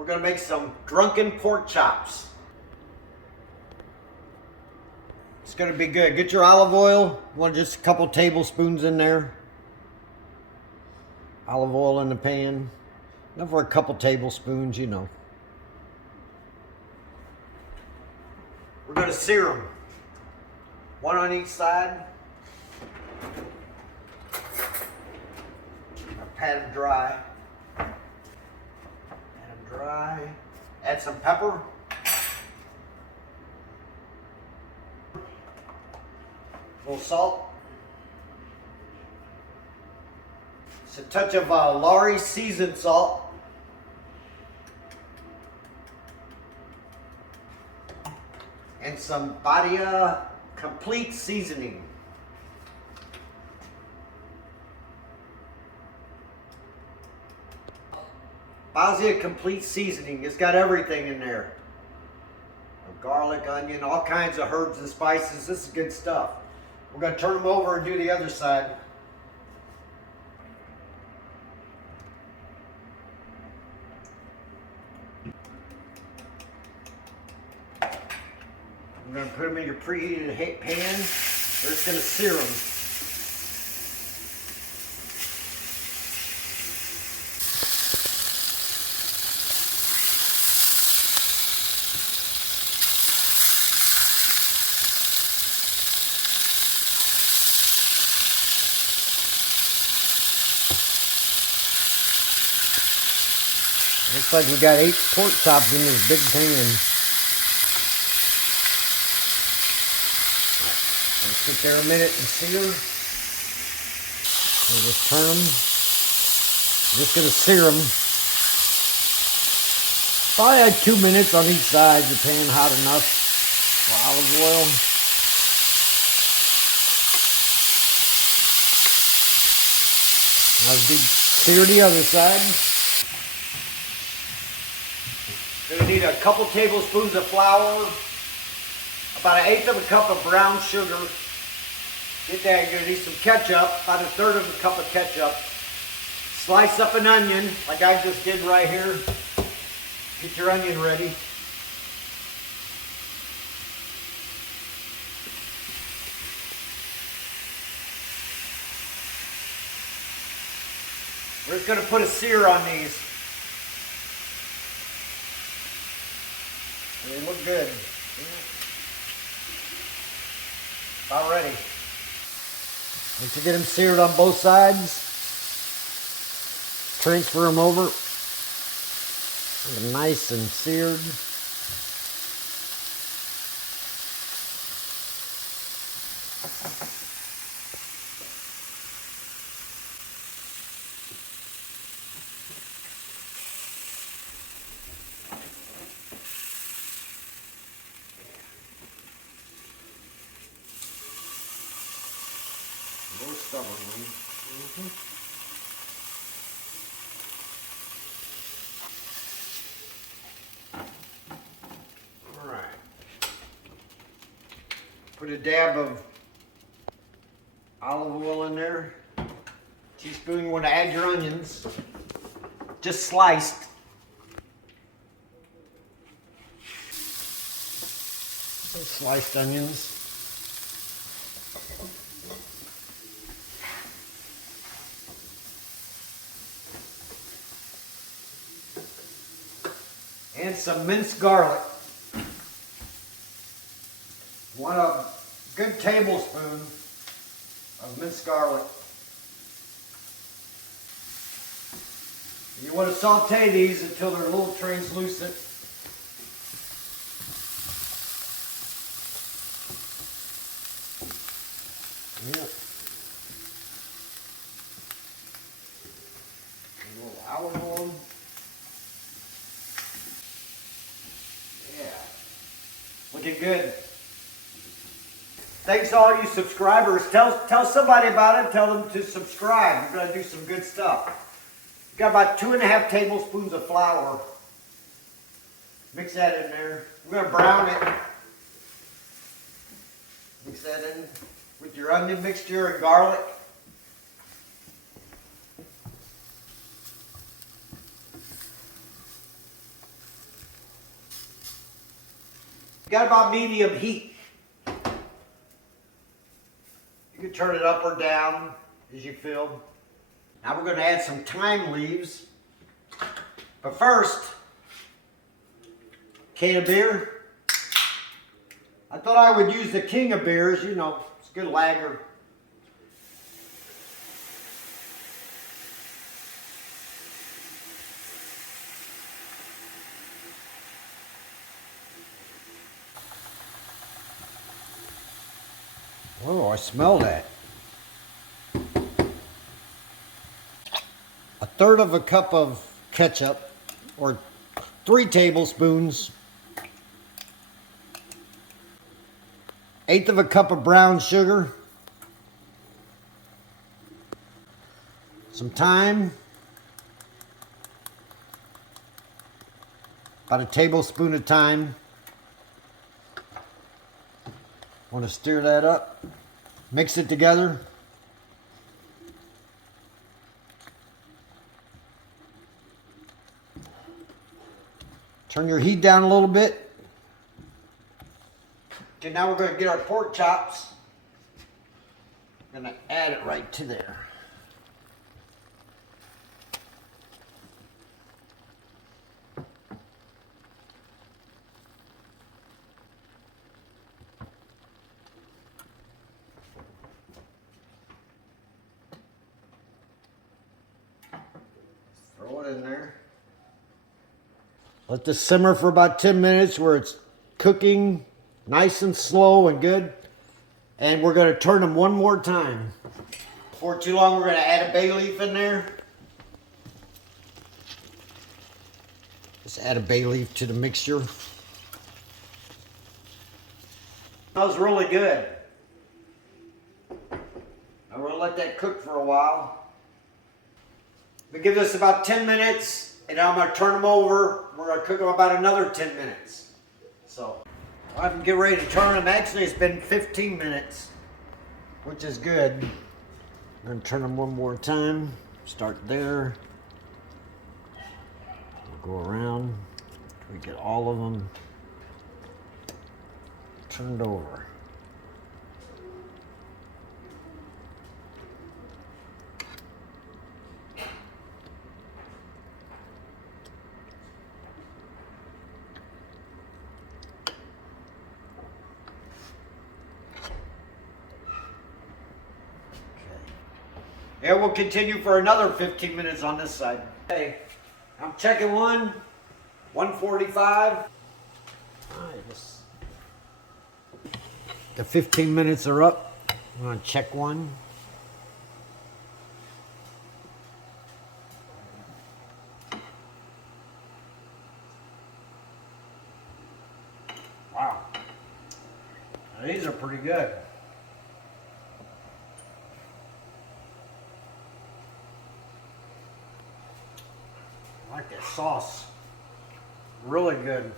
We're gonna make some drunken pork chops. It's gonna be good. Get your olive oil. You want just a couple tablespoons in there. Olive oil in the pan. Enough for a couple tablespoons, you know. We're gonna sear them. One on each side. Pat them dry. Add some pepper. A little salt. It's a touch of Lowry seasoned salt. And some Badia complete seasoning. Badia complete seasoning. It's got everything in there. Garlic, onion, all kinds of herbs and spices. This is good stuff. We're going to turn them over and do the other side. I'm going to put them in your preheated pan. We're just going to sear them. Looks like we got 8 pork chops in this big pan. Sit there a minute and sear. We'll just turn them. Just gonna sear them. Probably had 2 minutes on each side. The pan hot enough for olive oil. Now let's sear the other side. Gonna need a couple tablespoons of flour, about 1/8 of a cup of brown sugar. Get that, you're gonna need some ketchup, about 1/3 of a cup of ketchup. Slice up an onion, like I just did right here. Get your onion ready. We're just gonna put a sear on these. They look good. About ready. Once you get them seared on both sides, transfer them over. They're nice and seared. More stubbornly. All right. Put a dab of olive oil in there. Teaspoon. You want to add your onions, just sliced. Some sliced onions. And some minced garlic. Want a good tablespoon of minced garlic. You want to saute these until they're a little translucent. Yeah. A little olive oil. Looking good. Thanks to all you subscribers. Tell somebody about it. Tell them to subscribe. We're going to do some good stuff. We've got about 2½ tablespoons of flour. Mix that in there. We're going to brown it. Mix that in with your onion mixture and garlic. Got about medium heat. You can turn it up or down as you feel. Now we're going to add some thyme leaves. But first, can of beer. I thought I would use the king of beers, you know, it's a good lager. Oh, I smell that. A third of a cup of ketchup, or 3 tablespoons. 1/8 of a cup of brown sugar. Some thyme. About a tablespoon of thyme. Want to stir that up. Mix it together. Turn your heat down a little bit. Okay, now we're going to get our pork chops. I'm going to add it right to there. Throw it in there. Let this simmer for about 10 minutes where it's cooking nice and slow and good. And we're going to turn them one more time. Before too long, we're going to add a bay leaf in there. Just add a bay leaf to the mixture. Smells really good. I'm going to let that cook for a while. We give this about 10 minutes. And now I'm going to turn them over. We're going to cook them about another 10 minutes. So I can get ready to turn them. Actually, it's been 15 minutes, which is good. I'm going to turn them one more time. Start there. We'll go around. We get all of them turned over. And we'll continue for another 15 minutes on this side. Okay, I'm checking 145. The 15 minutes are up. I'm going to check one. Wow. Now, these are pretty good. I like that sauce. Really good.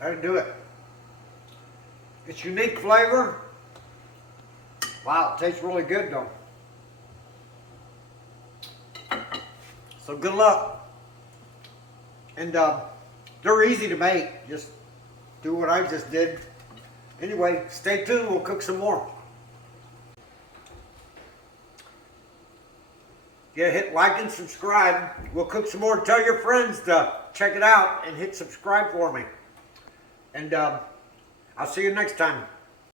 That'll do it. It's unique flavor. Wow, it tastes really good though. So good luck. And they're easy to make. Just do what I just did. Anyway, stay tuned. We'll cook some more. Yeah, hit like and subscribe. We'll cook some more. Tell your friends to check it out and hit subscribe for me. And I'll see you next time.